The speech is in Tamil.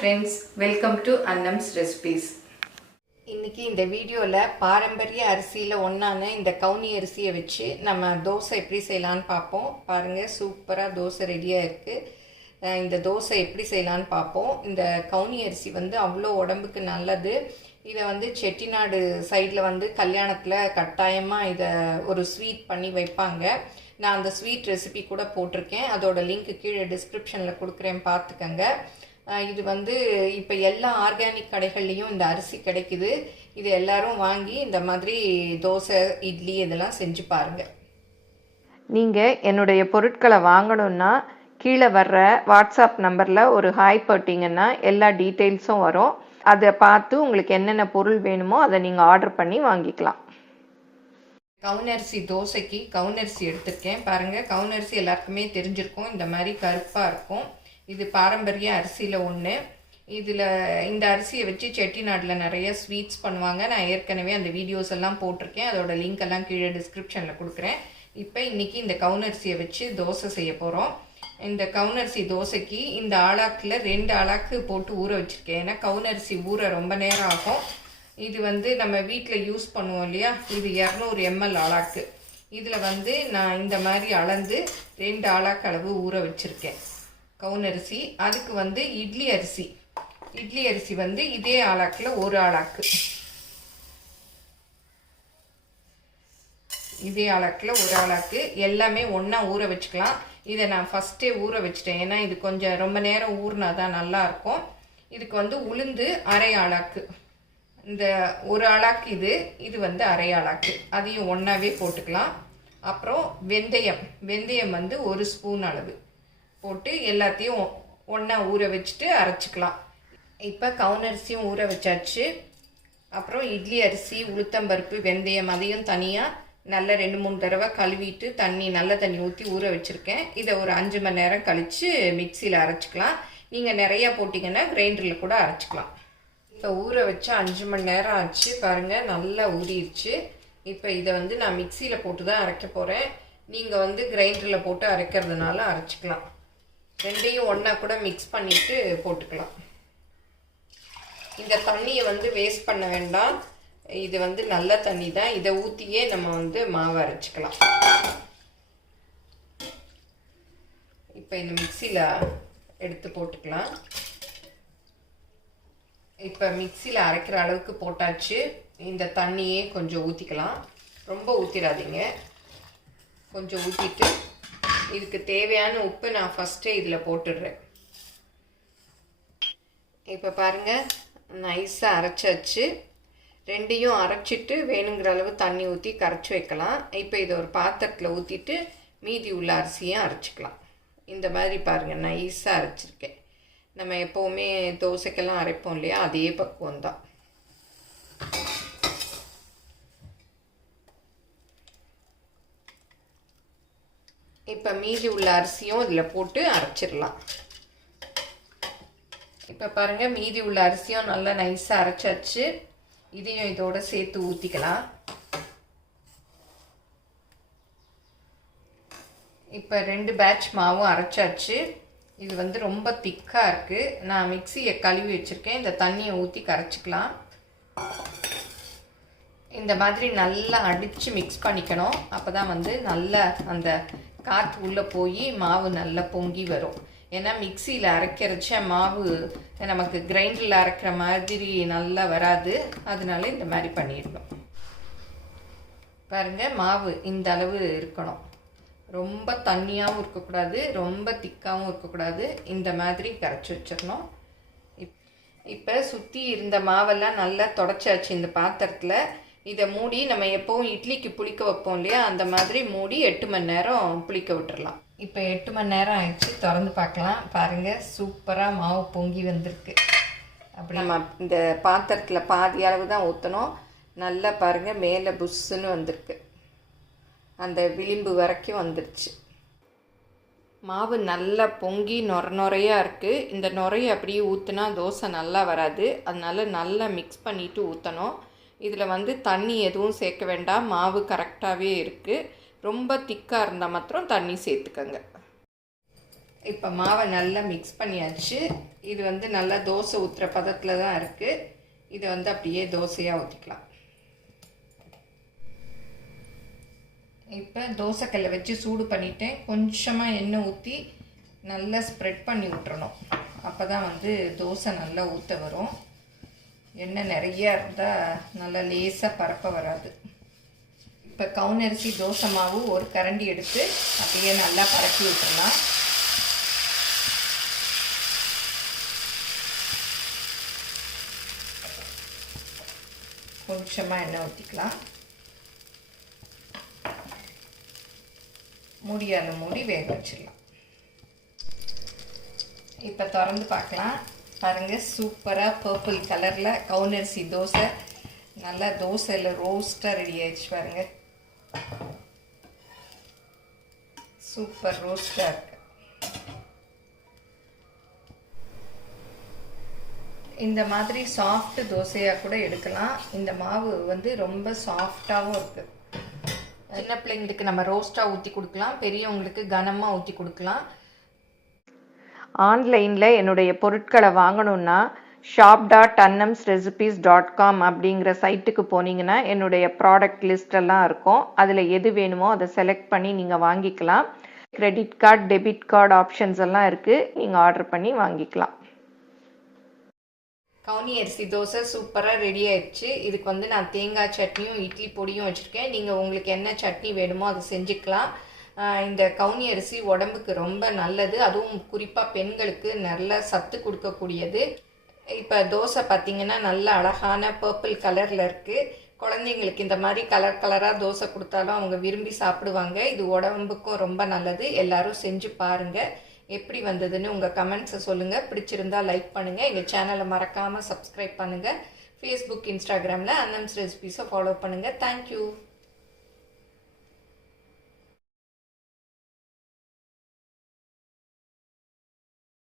friends, welcome to Annams recipes. இன்னைக்கு இந்த வீடியோல பாரம்பரிய அரிசியில ஒண்ணான இந்த கவுனி அரிசியை வச்சு நம்ம தோசை எப்படி செய்யலாம்னு பாப்போம். பாருங்க சூப்பரா தோசை ரெடியா இருக்கு. இந்த தோசை எப்படி செய்யலாம்னு பாப்போம். இந்த கவுனி அரிசி வந்து அவ்வளோ உடம்புக்கு நல்லது. இதை வந்து செட்டிநாடு சைடில் வந்து கல்யாணத்தில் கட்டாயமாக இதை ஒரு ஸ்வீட் பண்ணி வைப்பாங்க. நான் அந்த ஸ்வீட் ரெசிபி கூட போட்டிருக்கேன். அதோட லிங்க் கீழே டிஸ்கிரிப்ஷனில் கொடுக்குறேன், பார்த்துக்கங்க. இது வந்து இப்போ எல்லா ஆர்கானிக் கடைகள்லேயும் இந்த அரிசி கிடைக்குது. இது எல்லாரும் வாங்கி இந்த மாதிரி தோசை, இட்லி இதெல்லாம் செஞ்சு பாருங்கள். நீங்கள் என்னுடைய பொருட்களை வாங்கணுன்னா கீழே வர்ற வாட்ஸ்அப் நம்பரில் ஒரு ஹாய் போட்டிங்கன்னா எல்லா டீட்டெயில்ஸும் வரும். அதை பார்த்து உங்களுக்கு என்னென்ன பொருள் வேணுமோ அதை நீங்கள் ஆர்டர் பண்ணி வாங்கிக்கலாம். கவுனரிசி தோசைக்கு கவுனரிசி எடுத்திருக்கேன். பாருங்கள், கவுனரிசி எல்லாருக்குமே தெரிஞ்சிருக்கும். இந்த மாதிரி கருப்பாக இருக்கும். இது பாரம்பரிய அரிசியில் ஒன்று. இதில் இந்த அரிசியை வச்சு செட்டிநாட்டில் நிறைய ஸ்வீட்ஸ் பண்ணுவாங்க. நான் ஏற்கனவே அந்த வீடியோஸ் எல்லாம் போட்டிருக்கேன். அதோட லிங்க் எல்லாம் கீழே டிஸ்கிரிப்ஷனில் கொடுக்குறேன். இப்போ இன்றைக்கி இந்த கவுனரிசியை வச்சு தோசை செய்ய போகிறோம். இந்த கவுனரிசி தோசைக்கு இந்த ஆளாக்கில் 2 ஆளாக்கு போட்டு ஊற வச்சுருக்கேன். ஏன்னா கவுனரிசி ஊற ரொம்ப நேரம் ஆகும். இது வந்து நம்ம வீட்டில் யூஸ் பண்ணுவோம் இல்லையா, இது 200 ml ஆளாக்கு. இதில் வந்து நான் இந்த மாதிரி அளந்து 2 ஆளாக்கு அளவு ஊற வச்சுருக்கேன் கவுனரிசி. அதுக்கு வந்து இட்லி அரிசி வந்து இதே ஆளாக்கில் 1 ஆளாக்கு, இதே ஆளாக்கில் 1 ஆளாக்கு எல்லாமே ஒன்றா ஊற வச்சுக்கலாம். இதை நான் ஃபஸ்ட்டே ஊற வச்சுட்டேன். ஏன்னா இது கொஞ்சம் ரொம்ப நேரம் ஊறினா தான் நல்லாயிருக்கும். இதுக்கு வந்து உளுந்து 1/2 ஆளாக்கு, இந்த 1 ஆளாக்கு இது வந்து 1/2 ஆளாக்கு, அதையும் ஒன்றாவே போட்டுக்கலாம். அப்புறம் வெந்தயம் வந்து 1 ஸ்பூன் அளவு போட்டு எல்லாத்தையும் ஒன்றா ஊற வச்சுட்டு அரைச்சிக்கலாம். இப்போ கவுனரிசியும் ஊற வச்சாச்சு. அப்புறம் இட்லி அரிசி, உளுத்தம்பருப்பு, வெந்தயம் அதையும் தனியாக நல்லா 2-3 தடவை கழுவிட்டு நல்ல தண்ணி ஊற்றி ஊற வச்சுருக்கேன். இதை ஒரு 5 மணி நேரம் கழித்து மிக்சியில் அரைச்சிக்கலாம். நீங்கள் நிறையா போட்டிங்கன்னா கிரைண்டரில் கூட அரைச்சிக்கலாம். இப்போ ஊற வச்சு 5 மணி நேரம் ஆச்சு. பாருங்கள், நல்லா ஊறிடுச்சு. இப்போ இதை வந்து நான் மிக்சியில் போட்டு தான் அரைக்க போகிறேன். நீங்கள் வந்து கிரைண்டரில் போட்டு அரைக்கிறதுனால அரைச்சிக்கலாம். ரெண்டையும் ஒன்றா கூட மிக்ஸ் பண்ணிவிட்டு போட்டுக்கலாம். இந்த தண்ணியை வந்து வேஸ்ட் பண்ண வேண்டாம். இது வந்து நல்ல தண்ணி தான். இதை ஊற்றியே நம்ம வந்து மாவு அரைச்சிக்கலாம். இப்போ இந்த மிக்சியில் எடுத்து போட்டுக்கலாம். இப்போ மிக்சியில் அரைக்கிற அளவுக்கு போட்டாச்சு. இந்த தண்ணியே கொஞ்சம் ஊற்றிக்கலாம். ரொம்ப ஊற்றிடாதீங்க, கொஞ்சம் ஊற்றிட்டு இதுக்கு தேவையான உப்பு நான் ஃபஸ்ட்டே இதில் போட்டுடுறேன். இப்போ பாருங்கள், நைஸாக அரைச்சாச்சு. ரெண்டையும் அரைச்சிட்டு வேணுங்கிற அளவு தண்ணி ஊற்றி கரைச்சி வைக்கலாம். இப்போ இதை ஒரு பாத்திரத்தில் ஊற்றிட்டு மீதி உள்ள அரிசியும் அரைச்சிக்கலாம். இந்த மாதிரி பாருங்கள், நைஸாக அரைச்சிருக்கேன். நம்ம எப்போவுமே தோசைக்கெல்லாம் அரைப்போம் இல்லையா, அதே பக்குவம் தான். இப்போ மீதி உள்ள அரிசியும் இதில் போட்டு அரைச்சிடலாம். இப்போ பாருங்கள், மீதி உள்ள அரிசியும் நல்லா நைஸாக அரைச்சாச்சு. இதையும் இதோட சேர்த்து ஊற்றிக்கலாம். இப்போ 2 பேட்ச் மாவும் அரைச்சாச்சு. இது வந்து ரொம்ப திக்காக இருக்குது. நான் மிக்சியை கழுவி வச்சுருக்கேன். இந்த தண்ணியை ஊற்றி கரைச்சிக்கலாம். இந்த மாதிரி நல்லா அடித்து மிக்ஸ் பண்ணிக்கணும். அப்போ தான் வந்து நல்லா அந்த காற்று உள்ளே போய் மாவு நல்லா பொங்கி வரும். ஏன்னா மிக்சியில் அரைக்கிறச்ச மாவு நமக்கு கிரைண்டரில் அரைக்கிற மாதிரி நல்லா வராது. அதனால இந்த மாதிரி பண்ணிடணும். பாருங்கள், மாவு இந்த அளவு இருக்கணும். ரொம்ப தண்ணியாகவும் இருக்கக்கூடாது, ரொம்ப திக்காகவும் இருக்கக்கூடாது. இந்த மாதிரி கரைச்சி வச்சிடணும். இப்போ சுற்றி இருந்த மாவெல்லாம் நல்லா தொடச்சாச்சு இந்த பாத்திரத்தில். இதை மூடி நம்ம எப்போவும் இட்லிக்கு புளிக்க வைப்போம் இல்லையா, அந்த மாதிரி மூடி 8 மணி நேரம் புளிக்க விட்டுறலாம். இப்போ 8 மணி நேரம் ஆயிடுச்சு. திறந்து பார்க்கலாம். பாருங்கள், சூப்பராக மாவு பொங்கி வந்திருக்கு. அப்படி நம்ம இந்த பாத்திரத்தில் பாதி அளவு தான் ஊற்றணும். நல்லா பாருங்கள், மேலே புஷ்ஷுன்னு வந்திருக்கு. அந்த விளிம்பு வரைக்கும் வந்துடுச்சு. மாவு நல்லா பொங்கி நுரையாக இருக்குது. இந்த நுரையை அப்படியே ஊற்றினா தோசை நல்லா வராது. அதனால நல்லா மிக்ஸ் பண்ணிவிட்டு ஊற்றணும். இதில் வந்து தண்ணி எதுவும் சேர்க்க வேண்டாம். மாவு கரெக்டாகவே இருக்குது. ரொம்ப திக்காக இருந்தால் மாத்திரம் தண்ணி சேர்த்துக்கங்க. இப்போ மாவை நல்லா மிக்ஸ் பண்ணியாச்சு. இது வந்து நல்லா தோசை ஊற்றுற பதத்தில் தான் இருக்குது. இதை வந்து அப்படியே தோசையாக ஊற்றிக்கலாம். இப்போ தோசைக்கல்லை வச்சு சூடு பண்ணிவிட்டேன். கொஞ்சமாக எண்ணெய் ஊற்றி நல்லா ஸ்ப்ரெட் பண்ணி விட்டுறணும். அப்போ தான் வந்து தோசை நல்லா ஊற்ற வரும். எண்ணெய் நிறையா இருந்தால் நல்லா லேசாக பரப்ப வராது. இப்போ கவுனி அரிசி தோசை மாவு ஒரு கரண்டி எடுத்து அப்படியே நல்லா பரப்பி விட்டுறலாம். கொஞ்சமாக எண்ணெய் ஊற்றிக்கலாம். மூடியால் மூடி வேக வச்சிடலாம். இப்போ திறந்து பார்க்கலாம். பாருங்கள், சூப்பராக பர்பிள் கலரில் கவுனி அரிசி தோசை நல்லா தோசையில் ரோஸ்ட்டாக ரெடி ஆயிடுச்சு. பாருங்கள், சூப்பர் ரோஸ்ட்டாக இருக்கு. இந்த மாதிரி சாஃப்ட் தோசையாக கூட எடுக்கலாம். இந்த மாவு வந்து ரொம்ப சாஃப்டாகவும் இருக்குது. சின்ன பிள்ளைங்களுக்கு நம்ம ரோஸ்ட்டாக ஊற்றி கொடுக்கலாம், பெரியவங்களுக்கு கனமாக ஊற்றி கொடுக்கலாம். ஆன்லைனில் என்னுடைய பொருட்களை வாங்கணுன்னா shop.annamsrecipes.com அப்படிங்கிற சைட்டுக்கு போனீங்கன்னா என்னுடைய ப்ராடக்ட் லிஸ்டெல்லாம் இருக்கும். அதில் எது வேணுமோ அதை செலக்ட் பண்ணி நீங்கள் வாங்கிக்கலாம். Credit card, debit card options எல்லாம் இருக்குது. நீங்கள் ஆர்டர் பண்ணி வாங்கிக்கலாம். கவுனி அரிசி தோசை சூப்பராக ரெடி ஆயிடுச்சு. இதுக்கு வந்து நான் தேங்காய் சட்னியும் இட்லி பொடியும் வச்சுருக்கேன். நீங்கள் உங்களுக்கு என்ன சட்னி வேணுமோ அதை செஞ்சுக்கலாம். இந்த கவுனி அரிசி உடம்புக்கு ரொம்ப நல்லது. அதுவும் குறிப்பாக பெண்களுக்கு நல்ல சத்து கொடுக்கக்கூடியது. இப்போ தோசை பார்த்திங்கன்னா நல்ல அழகான பர்பிள் கலரில் இருக்குது. குழந்தைங்களுக்கு இந்த மாதிரி கலர் கலராக தோசை கொடுத்தாலும் அவங்க விரும்பி சாப்பிடுவாங்க. இது உடம்புக்கும் ரொம்ப நல்லது. எல்லோரும் செஞ்சு பாருங்கள். எப்படி வந்ததுன்னு உங்கள் கமெண்ட்ஸை சொல்லுங்கள். பிடிச்சிருந்தா லைக் பண்ணுங்கள். எங்கள் சேனலை மறக்காமல் சப்ஸ்கிரைப் பண்ணுங்கள். ஃபேஸ்புக், இன்ஸ்டாகிராமில் அன்னம்ஸ் ரெசிபீஸை ஃபாலோ பண்ணுங்கள். தேங்க்யூ.